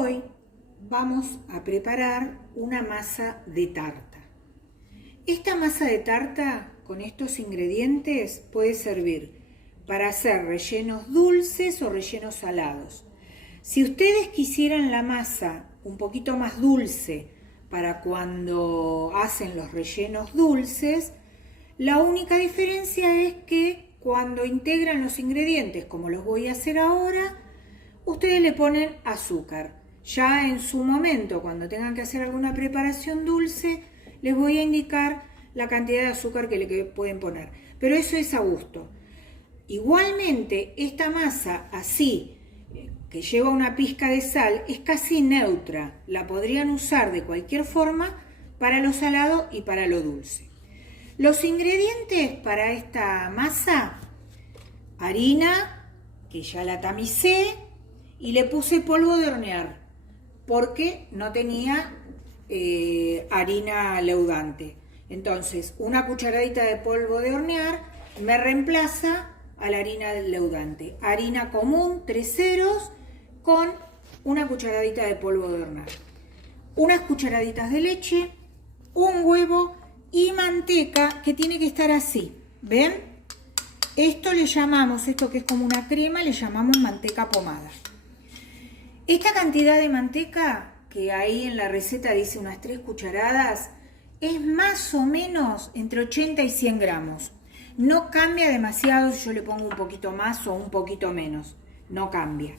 Hoy vamos a preparar una masa de tarta. Esta masa de tarta con estos ingredientes puede servir para hacer rellenos dulces o rellenos salados. Si ustedes quisieran la masa un poquito más dulce para cuando hacen los rellenos dulces, la única diferencia es que cuando integran los ingredientes, como los voy a hacer ahora, ustedes le ponen azúcar. Ya en su momento, cuando tengan que hacer alguna preparación dulce, les voy a indicar la cantidad de azúcar que le pueden poner. Pero eso es a gusto. Igualmente, esta masa así, que lleva una pizca de sal, es casi neutra. La podrían usar de cualquier forma para lo salado y para lo dulce. Los ingredientes para esta masa: harina, que ya la tamicé, y le puse polvo de hornear, porque no tenía harina leudante. Entonces, una cucharadita de polvo de hornear me reemplaza a la harina leudante. Harina común, 3 ceros, con una cucharadita de polvo de hornear. Unas cucharaditas de leche, un huevo y manteca, que tiene que estar así. ¿Ven? Esto le llamamos, esto que es como una crema, le llamamos manteca pomada. Esta cantidad de manteca, que ahí en la receta dice unas 3 cucharadas, es más o menos entre 80 y 100 gramos. No cambia demasiado si yo le pongo un poquito más o un poquito menos. No cambia.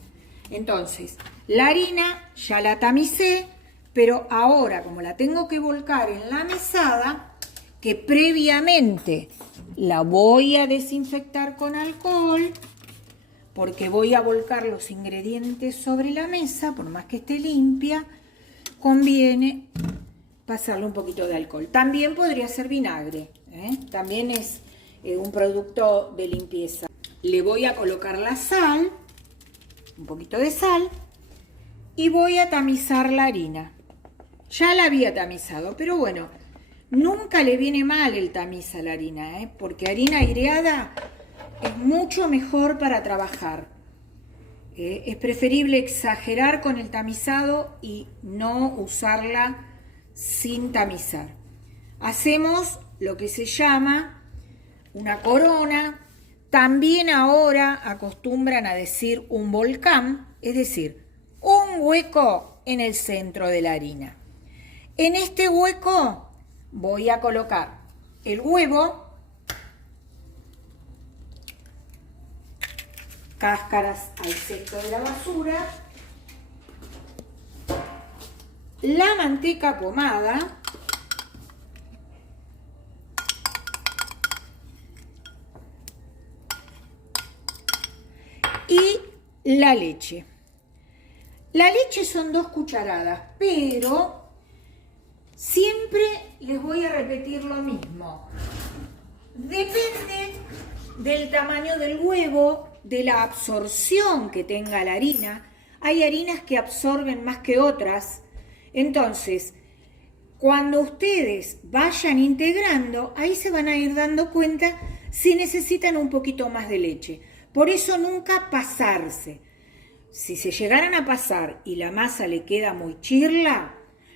Entonces, la harina ya la tamicé, pero ahora, como la tengo que volcar en la mesada, que previamente la voy a desinfectar con alcohol, porque voy a volcar los ingredientes sobre la mesa, por más que esté limpia, conviene pasarle un poquito de alcohol. También podría ser vinagre, también es un producto de limpieza. Le voy a colocar la sal, un poquito de sal, y voy a tamizar la harina. Ya la había tamizado, pero bueno, nunca le viene mal el tamiz a la harina, porque harina aireada es mucho mejor para trabajar. Es preferible exagerar con el tamizado y no usarla sin tamizar. Hacemos lo que se llama una corona. También ahora acostumbran a decir un volcán, es decir, un hueco en el centro de la harina. En este hueco voy a colocar el huevo, cáscaras al cesto de la basura, la manteca pomada, y la leche. La leche son 2 cucharadas, pero siempre les voy a repetir lo mismo. Depende del tamaño del huevo, de la absorción que tenga la harina. Hay harinas que absorben más que otras. Entonces, cuando ustedes vayan integrando, ahí se van a ir dando cuenta si necesitan un poquito más de leche. Por eso nunca pasarse. Si se llegaran a pasar y la masa le queda muy chirla,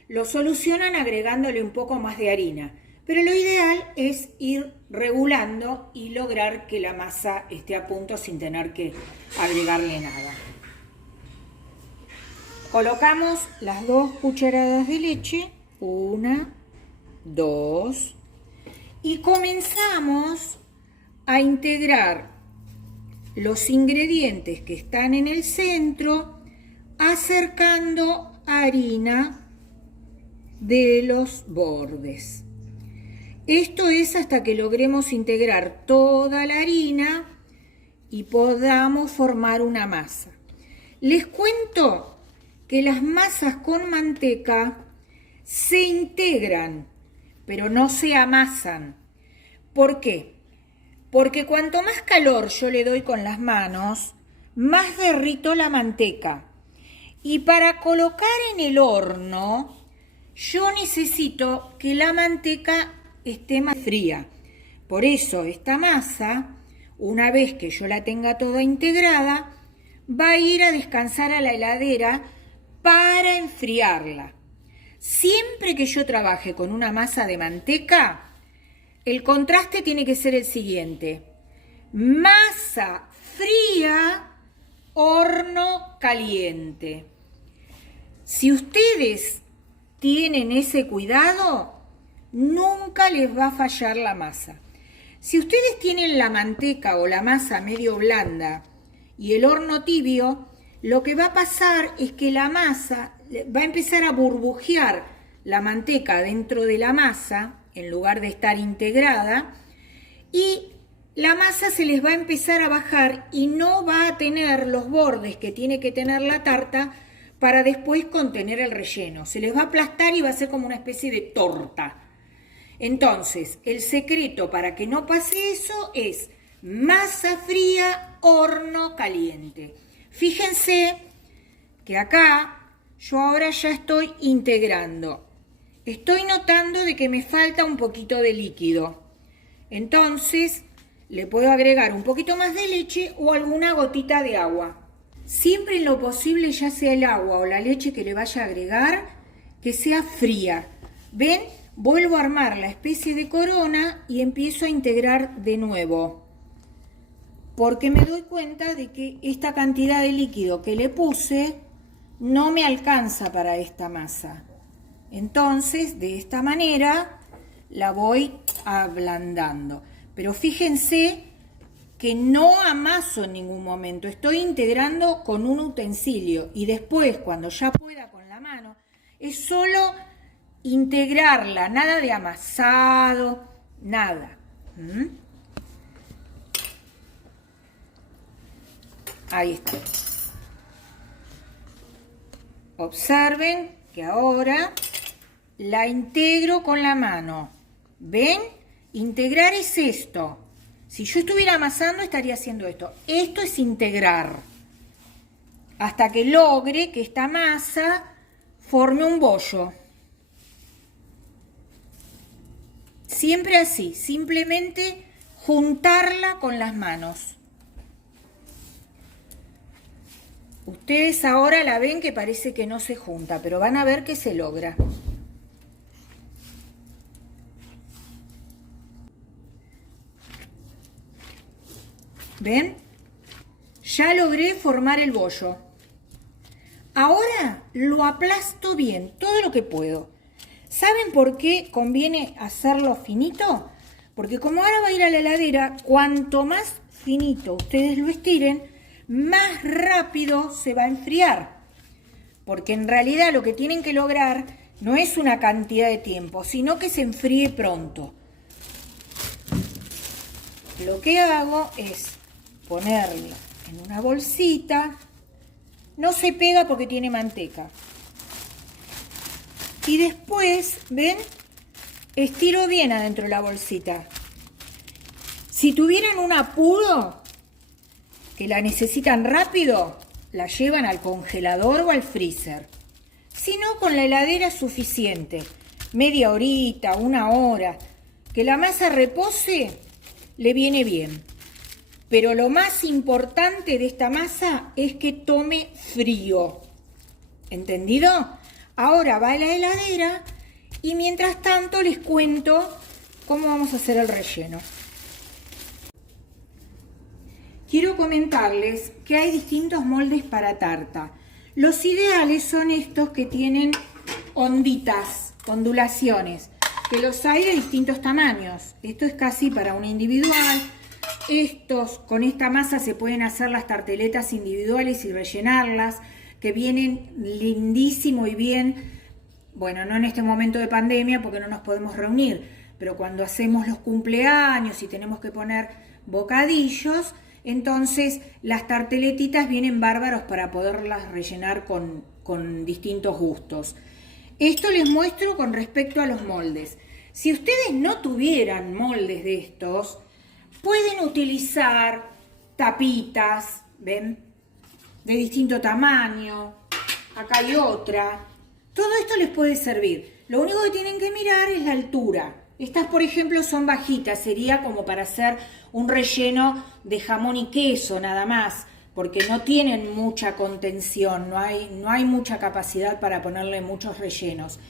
lo solucionan agregándole un poco más de harina. Pero lo ideal es ir regulando y lograr que la masa esté a punto sin tener que agregarle nada. Colocamos las 2 cucharadas de leche, 1, 2, y comenzamos a integrar los ingredientes que están en el centro, acercando harina de los bordes. Esto es hasta que logremos integrar toda la harina y podamos formar una masa. Les cuento que las masas con manteca se integran, pero no se amasan. ¿Por qué? Porque cuanto más calor yo le doy con las manos, más derrito la manteca. Y para colocar en el horno, yo necesito que la manteca esté más fría. Por eso esta masa, una vez que yo la tenga toda integrada, va a ir a descansar a la heladera para enfriarla. Siempre que yo trabaje con una masa de manteca, el contraste tiene que ser el siguiente: masa fría, horno caliente. Si ustedes tienen ese cuidado, nunca les va a fallar la masa. Si ustedes tienen la manteca o la masa medio blanda y el horno tibio, lo que va a pasar es que la masa va a empezar a burbujear la manteca dentro de la masa, en lugar de estar integrada, y la masa se les va a empezar a bajar y no va a tener los bordes que tiene que tener la tarta para después contener el relleno. Se les va a aplastar y va a ser como una especie de torta. Entonces, el secreto para que no pase eso es masa fría, horno caliente. Fíjense que acá yo ahora ya estoy integrando. Estoy notando de que me falta un poquito de líquido. Entonces, le puedo agregar un poquito más de leche o alguna gotita de agua. Siempre en lo posible, ya sea el agua o la leche que le vaya a agregar, que sea fría. ¿Ven? Vuelvo a armar la especie de corona y empiezo a integrar de nuevo. Porque me doy cuenta de que esta cantidad de líquido que le puse no me alcanza para esta masa. Entonces, de esta manera la voy ablandando. Pero fíjense que no amaso en ningún momento. Estoy integrando con un utensilio y después, cuando ya pueda con la mano, es solo integrarla, nada de amasado, nada. Ahí está. Observen que ahora la integro con la mano. ¿Ven? Integrar es esto. Si yo estuviera amasando, estaría haciendo esto. Esto es integrar. Hasta que logre que esta masa forme un bollo. Siempre así, simplemente juntarla con las manos. Ustedes ahora la ven que parece que no se junta, pero van a ver que se logra. ¿Ven? Ya logré formar el bollo. Ahora lo aplasto bien, todo lo que puedo. ¿Saben por qué conviene hacerlo finito? Porque como ahora va a ir a la heladera, cuanto más finito ustedes lo estiren, más rápido se va a enfriar. Porque en realidad lo que tienen que lograr no es una cantidad de tiempo, sino que se enfríe pronto. Lo que hago es ponerlo en una bolsita. No se pega porque tiene manteca. Y después, ¿ven? Estiro bien adentro de la bolsita. Si tuvieran un apuro, que la necesitan rápido, la llevan al congelador o al freezer. Si no, con la heladera es suficiente. Media horita, una hora. Que la masa repose, le viene bien. Pero lo más importante de esta masa es que tome frío. ¿Entendido? Ahora va a la heladera y mientras tanto les cuento cómo vamos a hacer el relleno. Quiero comentarles que hay distintos moldes para tarta. Los ideales son estos que tienen onditas, ondulaciones, que los hay de distintos tamaños. Esto es casi para un individual. Estos, con esta masa se pueden hacer las tarteletas individuales y rellenarlas, que vienen lindísimo y bien. Bueno, no en este momento de pandemia porque no nos podemos reunir, pero cuando hacemos los cumpleaños y tenemos que poner bocadillos, entonces las tarteletitas vienen bárbaros para poderlas rellenar con distintos gustos. Esto les muestro con respecto a los moldes. Si ustedes no tuvieran moldes de estos, pueden utilizar tapitas, ¿ven? De distinto tamaño. Acá hay otra. Todo esto les puede servir. Lo único que tienen que mirar es la altura. Estas, por ejemplo, son bajitas. Sería como para hacer un relleno de jamón y queso, nada más. porque no tienen mucha contención, no hay mucha capacidad para ponerle muchos rellenos.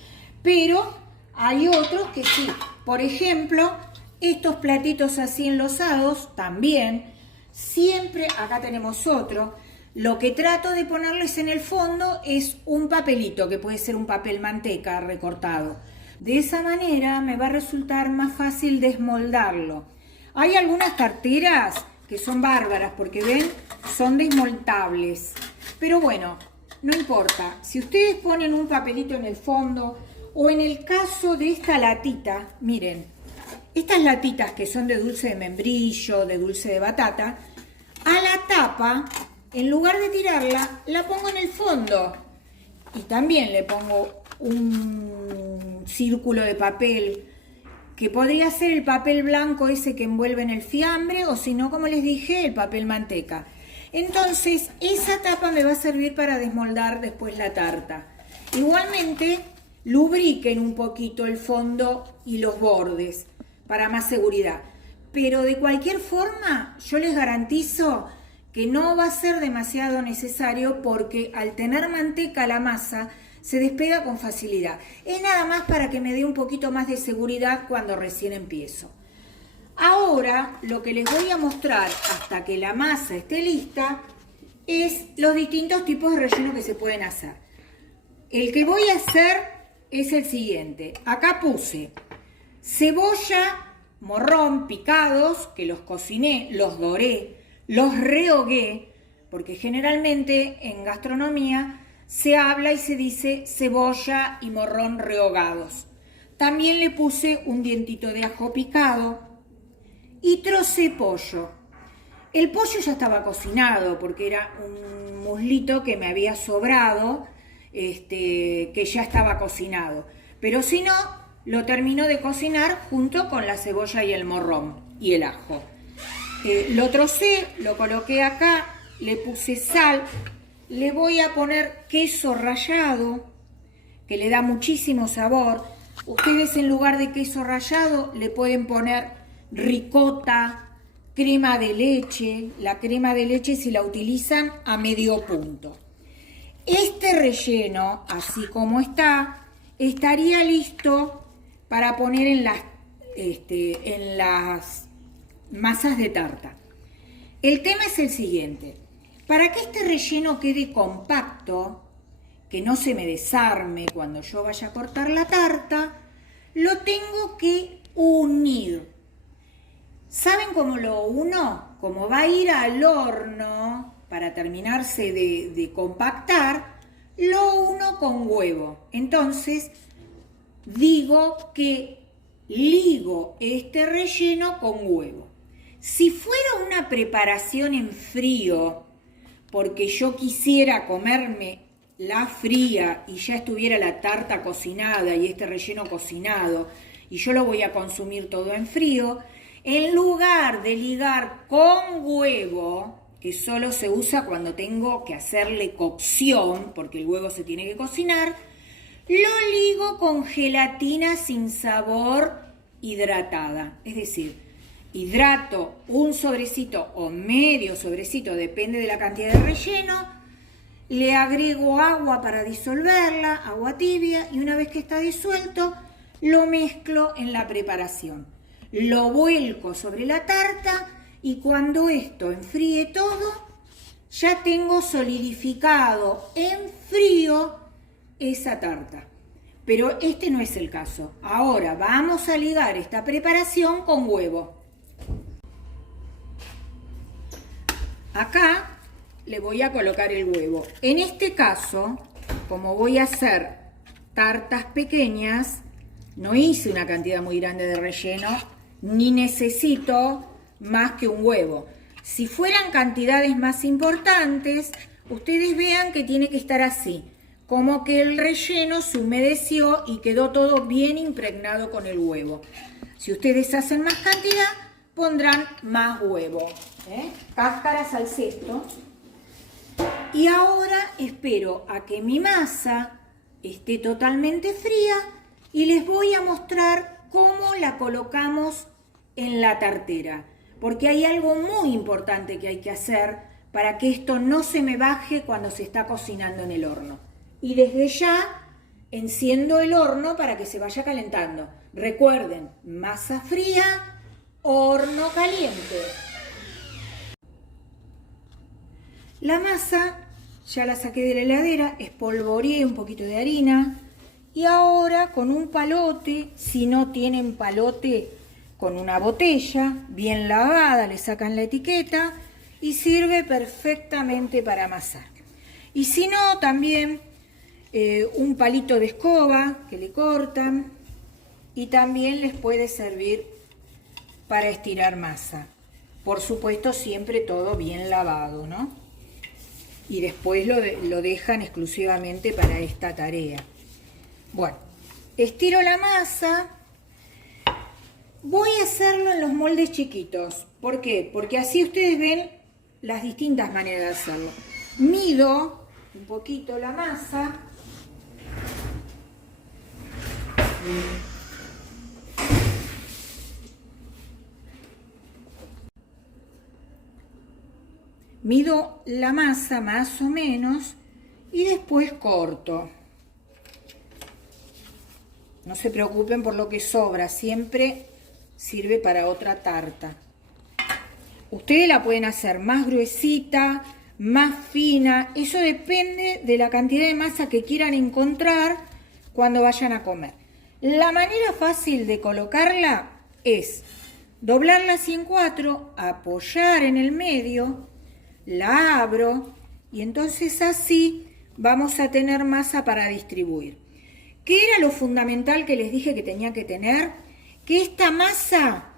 Pero hay otros que sí. Por ejemplo, estos platitos así enlosados también, siempre, acá tenemos otro, lo que trato de ponerles en el fondo es un papelito, que puede ser un papel manteca recortado. De esa manera me va a resultar más fácil desmoldarlo. Hay algunas tarteras que son bárbaras porque ven, son desmoldables. Pero bueno, no importa. Si ustedes ponen un papelito en el fondo, o en el caso de esta latita, miren, estas latitas que son de dulce de membrillo, de dulce de batata, a la tapa, en lugar de tirarla, la pongo en el fondo. Y también le pongo un círculo de papel, que podría ser el papel blanco ese que envuelve en el fiambre, o si no, como les dije, el papel manteca. Entonces, esa tapa me va a servir para desmoldar después la tarta. Igualmente, lubriquen un poquito el fondo y los bordes para más seguridad. Pero de cualquier forma, yo les garantizo que no va a ser demasiado necesario porque al tener manteca la masa se despega con facilidad. Es nada más para que me dé un poquito más de seguridad cuando recién empiezo. Ahora lo que les voy a mostrar hasta que la masa esté lista es los distintos tipos de relleno que se pueden hacer. El que voy a hacer es el siguiente. Acá puse cebolla, morrón picados, que los cociné, los doré, los rehogué, porque generalmente en gastronomía se habla y se dice cebolla y morrón rehogados. También le puse un dientito de ajo picado y trocé pollo. El pollo ya estaba cocinado porque era un muslito que me había sobrado, que ya estaba cocinado. Pero si no, lo termino de cocinar junto con la cebolla y el morrón y el ajo. Lo trocé, lo coloqué acá, le puse sal, le voy a poner queso rallado, que le da muchísimo sabor. Ustedes en lugar de queso rallado le pueden poner ricota, crema de leche. La crema de leche si la utilizan a medio punto. Este relleno, así como está, estaría listo para poner en las masas de tarta. El tema es el siguiente. Para que este relleno quede compacto, que no se me desarme cuando yo vaya a cortar la tarta, lo tengo que unir. ¿Saben cómo lo uno? Como va a ir al horno para terminarse de compactar, lo uno con huevo. Entonces, digo que ligo este relleno con huevo. Si fuera una preparación en frío, porque yo quisiera comerme la fría y ya estuviera la tarta cocinada y este relleno cocinado, y yo lo voy a consumir todo en frío, en lugar de ligar con huevo, que solo se usa cuando tengo que hacerle cocción, porque el huevo se tiene que cocinar, lo ligo con gelatina sin sabor hidratada. Es decir, hidrato un sobrecito o medio sobrecito, depende de la cantidad de relleno, le agrego agua para disolverla, agua tibia, y una vez que está disuelto, lo mezclo en la preparación. Lo vuelco sobre la tarta y cuando esto enfríe todo, ya tengo solidificado en frío esa tarta. Pero este no es el caso. Ahora vamos a ligar esta preparación con huevo. Acá le voy a colocar el huevo. En este caso, como voy a hacer tartas pequeñas, no hice una cantidad muy grande de relleno, ni necesito más que un huevo. Si fueran cantidades más importantes, ustedes vean que tiene que estar así, como que el relleno se humedeció y quedó todo bien impregnado con el huevo. Si ustedes hacen más cantidad, pondrán más huevo. Cáscaras al cesto. Y ahora espero a que mi masa esté totalmente fría y les voy a mostrar cómo la colocamos en la tartera. Porque hay algo muy importante que hay que hacer para que esto no se me baje cuando se está cocinando en el horno. Y desde ya enciendo el horno para que se vaya calentando. Recuerden, masa fría, horno caliente. La masa ya la saqué de la heladera, espolvoreé un poquito de harina y ahora con un palote, si no tienen palote, con una botella bien lavada, le sacan la etiqueta y sirve perfectamente para amasar. Y si no, también un palito de escoba que le cortan y también les puede servir para estirar masa. Por supuesto, siempre todo bien lavado, ¿no? Y después lo dejan exclusivamente para esta tarea. Bueno, estiro la masa. Voy a hacerlo en los moldes chiquitos. ¿Por qué? Porque así ustedes ven las distintas maneras de hacerlo. Mido un poquito la masa. Mido la masa más o menos y después corto. No se preocupen por lo que sobra, siempre sirve para otra tarta. Ustedes la pueden hacer más gruesita, más fina, eso depende de la cantidad de masa que quieran encontrar cuando vayan a comer. La manera fácil de colocarla es doblarla así en cuatro, apoyar en el medio, la abro y entonces así vamos a tener masa para distribuir. ¿Qué era lo fundamental que les dije que tenía que tener? Que esta masa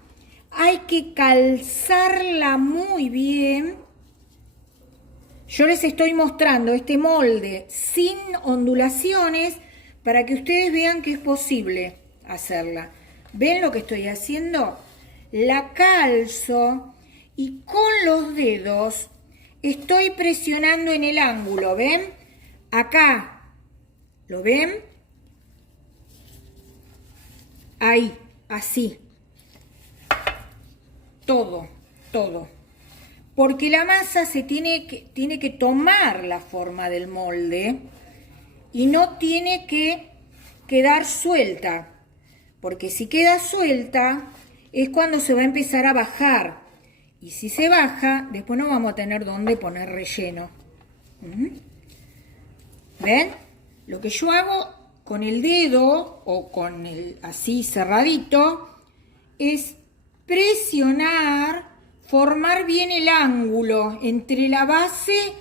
hay que calzarla muy bien. Yo les estoy mostrando este molde sin ondulaciones para que ustedes vean que es posible hacerla. ¿Ven lo que estoy haciendo? La calzo y con los dedos estoy presionando en el ángulo, ¿ven? Acá, ¿lo ven? Ahí, así. Todo. Porque la masa tiene que tomar la forma del molde y no tiene que quedar suelta. Porque si queda suelta es cuando se va a empezar a bajar. Y si se baja, después no vamos a tener dónde poner relleno. ¿Ven? Lo que yo hago con el dedo o con el así cerradito es presionar, formar bien el ángulo entre la base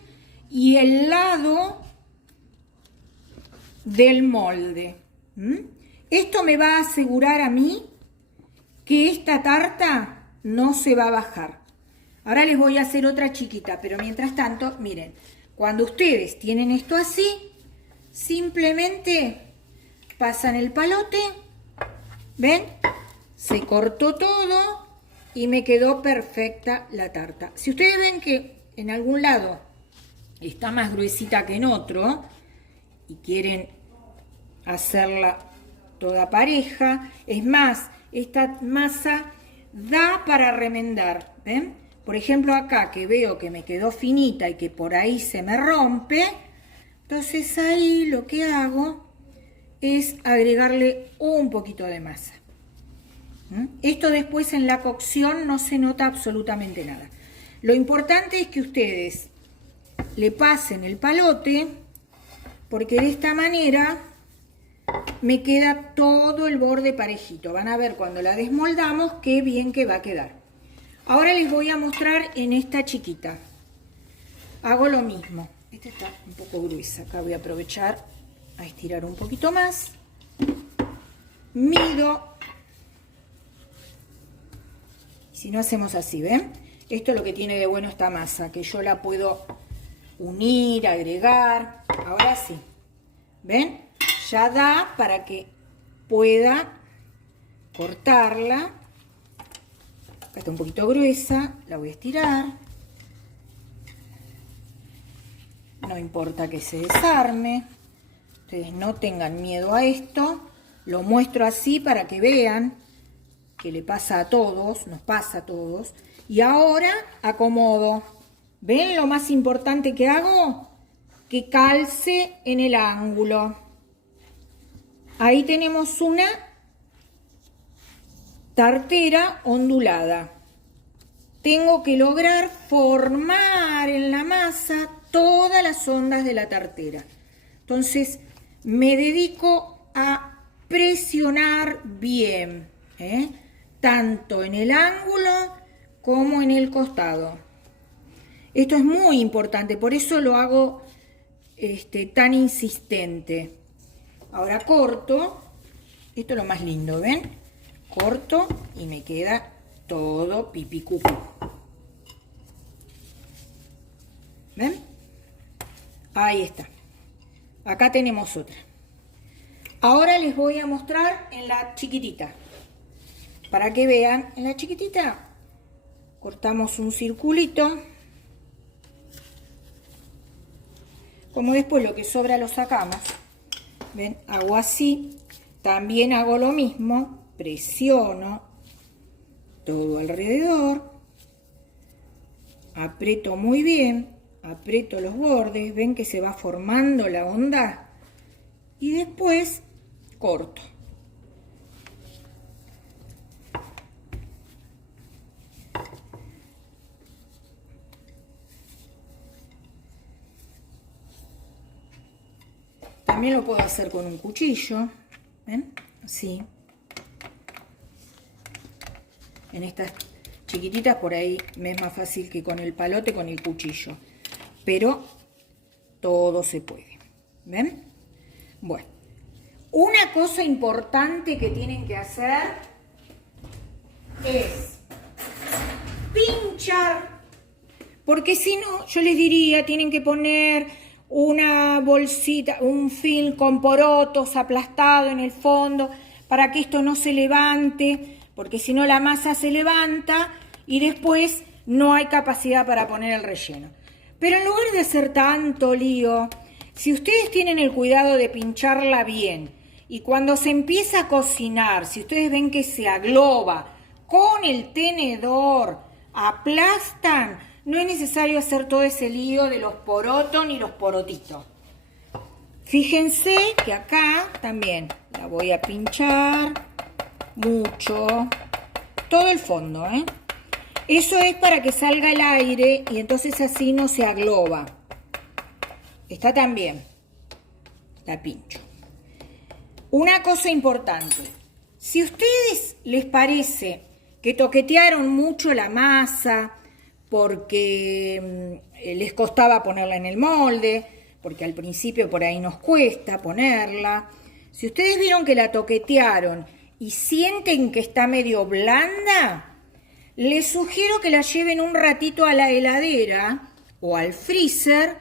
y el lado del molde. Esto me va a asegurar a mí que esta tarta no se va a bajar. Ahora les voy a hacer otra chiquita, pero mientras tanto, miren, cuando ustedes tienen esto así, simplemente pasan el palote, ¿ven? Se cortó todo y me quedó perfecta la tarta. Si ustedes ven que en algún lado está más gruesita que en otro y quieren hacerla toda pareja, es más, esta masa da para remendar, ¿ven? Por ejemplo, acá que veo que me quedó finita y que por ahí se me rompe, entonces ahí lo que hago es agregarle un poquito de masa. Esto después en la cocción no se nota absolutamente nada. Lo importante es que ustedes le pasen el palote, porque de esta manera me queda todo el borde parejito. Van a ver cuando la desmoldamos qué bien que va a quedar. Ahora les voy a mostrar en esta chiquita. Hago lo mismo. Esta está un poco gruesa. Acá voy a aprovechar a estirar un poquito más. Mido. Si no hacemos así, ¿ven? Esto es lo que tiene de bueno esta masa, que yo la puedo unir, agregar. Ahora sí. ¿Ven? Ya da para que pueda cortarla. Acá está un poquito gruesa, la voy a estirar. No importa que se desarme. Ustedes no tengan miedo a esto. Lo muestro así para que vean que le pasa a todos, nos pasa a todos. Y ahora acomodo. ¿Ven lo más importante que hago? Que calce en el ángulo. Ahí tenemos una tartera ondulada. Tengo que lograr formar en la masa todas las ondas de la tartera. Entonces me dedico a presionar bien, tanto en el ángulo como en el costado. Esto es muy importante, por eso lo hago tan insistente. Ahora corto, esto es lo más lindo, ¿ven? Corto y me queda todo pipicucu. ¿Ven? Ahí está. Acá tenemos otra. Ahora les voy a mostrar en la chiquitita. Para que vean, en la chiquitita cortamos un circulito. Como después lo que sobra lo sacamos. ¿Ven? Hago así. También hago lo mismo. Presiono todo alrededor. Aprieto muy bien. Aprieto los bordes. ¿Ven que se va formando la onda? Y después corto. También lo puedo hacer con un cuchillo, ¿ven? Así. En estas chiquititas por ahí me es más fácil que con el palote, con el cuchillo. Pero todo se puede, ¿ven? Bueno, una cosa importante que tienen que hacer es pinchar, porque si no, yo les diría, tienen que poner una bolsita, un film con porotos aplastado en el fondo para que esto no se levante, porque si no la masa se levanta y después no hay capacidad para poner el relleno. Pero en lugar de hacer tanto lío, si ustedes tienen el cuidado de pincharla bien y cuando se empieza a cocinar, si ustedes ven que se agloba con el tenedor, aplastan, no es necesario hacer todo ese lío de los porotos ni los porotitos. Fíjense que acá también la voy a pinchar mucho, todo el fondo, Eso es para que salga el aire y entonces así no se agloba. Está también, la pincho. Una cosa importante, si a ustedes les parece que toquetearon mucho la masa porque les costaba ponerla en el molde, porque al principio por ahí nos cuesta ponerla, si ustedes vieron que la toquetearon y sienten que está medio blanda, les sugiero que la lleven un ratito a la heladera o al freezer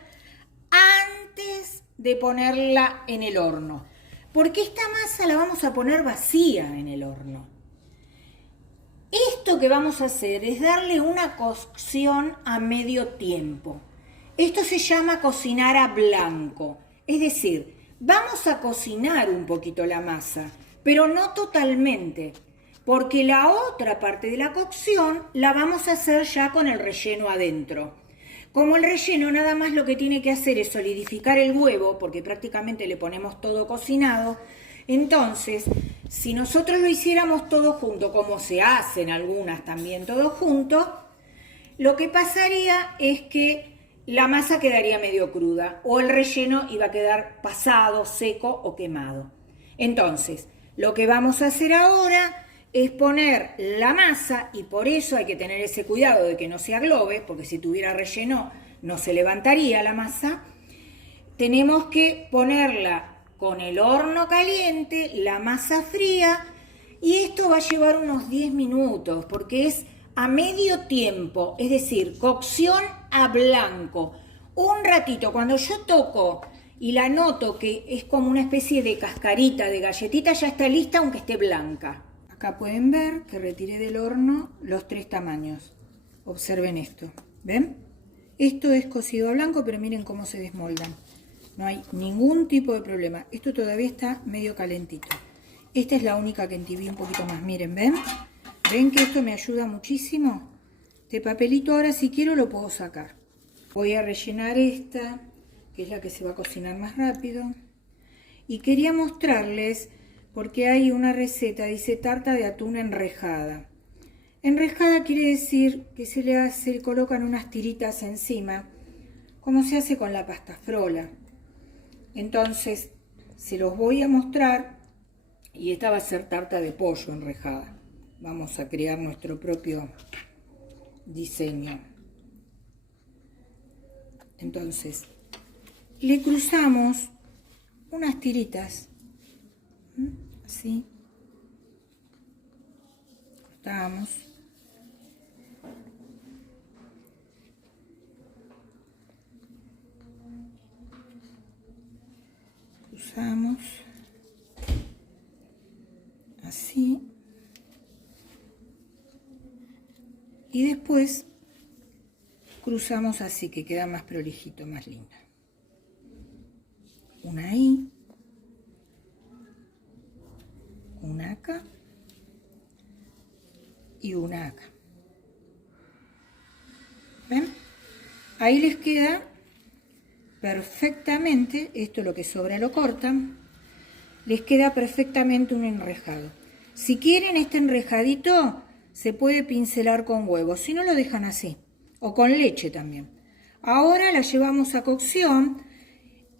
antes de ponerla en el horno. Porque esta masa la vamos a poner vacía en el horno. Esto que vamos a hacer es darle una cocción a medio tiempo. Esto se llama cocinar a blanco. Es decir, vamos a cocinar un poquito la masa, pero no totalmente. Porque la otra parte de la cocción la vamos a hacer ya con el relleno adentro. Como el relleno nada más lo que tiene que hacer es solidificar el huevo, porque prácticamente le ponemos todo cocinado, entonces, si nosotros lo hiciéramos todo junto, como se hacen algunas también todo junto, lo que pasaría es que la masa quedaría medio cruda o el relleno iba a quedar pasado, seco o quemado. Entonces, lo que vamos a hacer ahora es poner la masa, y por eso hay que tener ese cuidado de que no se aglobe, porque si tuviera relleno no se levantaría la masa. Tenemos que ponerla con el horno caliente, la masa fría, y esto va a llevar unos 10 minutos, porque es a medio tiempo, es decir, cocción a blanco. Un ratito, cuando yo toco y la noto que es como una especie de cascarita de galletita, ya está lista aunque esté blanca. Acá pueden ver que retiré del horno los 3 tamaños. Observen esto, ¿ven? Esto es cocido a blanco, pero miren cómo se desmoldan. No hay ningún tipo de problema. Esto todavía está medio calentito. Esta es la única que entibié un poquito más. Miren, ¿ven? ¿Ven que esto me ayuda muchísimo? Este papelito ahora si quiero lo puedo sacar. Voy a rellenar esta, que es la que se va a cocinar más rápido. Y quería mostrarles, porque hay una receta, dice tarta de atún enrejada. Enrejada quiere decir que se le colocan unas tiritas encima, como se hace con la pasta frola. Entonces, se los voy a mostrar, y esta va a ser tarta de pollo enrejada. Vamos a crear nuestro propio diseño. Entonces, le cruzamos unas tiritas, así, cortamos, cruzamos, así, y después cruzamos así, que queda más prolijito, más linda. Una ahí, una acá y una acá. ¿Ven? Ahí les queda perfectamente, esto lo que sobra lo cortan, les queda perfectamente un enrejado. Si quieren este enrejadito, se puede pincelar con huevos, si no lo dejan así, o con leche también. Ahora la llevamos a cocción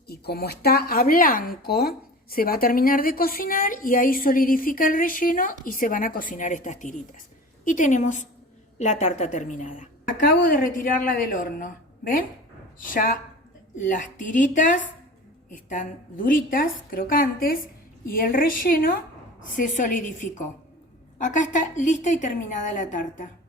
y como está a blanco, se va a terminar de cocinar y ahí solidifica el relleno y se van a cocinar estas tiritas. Y tenemos la tarta terminada. Acabo de retirarla del horno, ¿ven? Ya las tiritas están duritas, crocantes, y el relleno se solidificó. Acá está lista y terminada la tarta.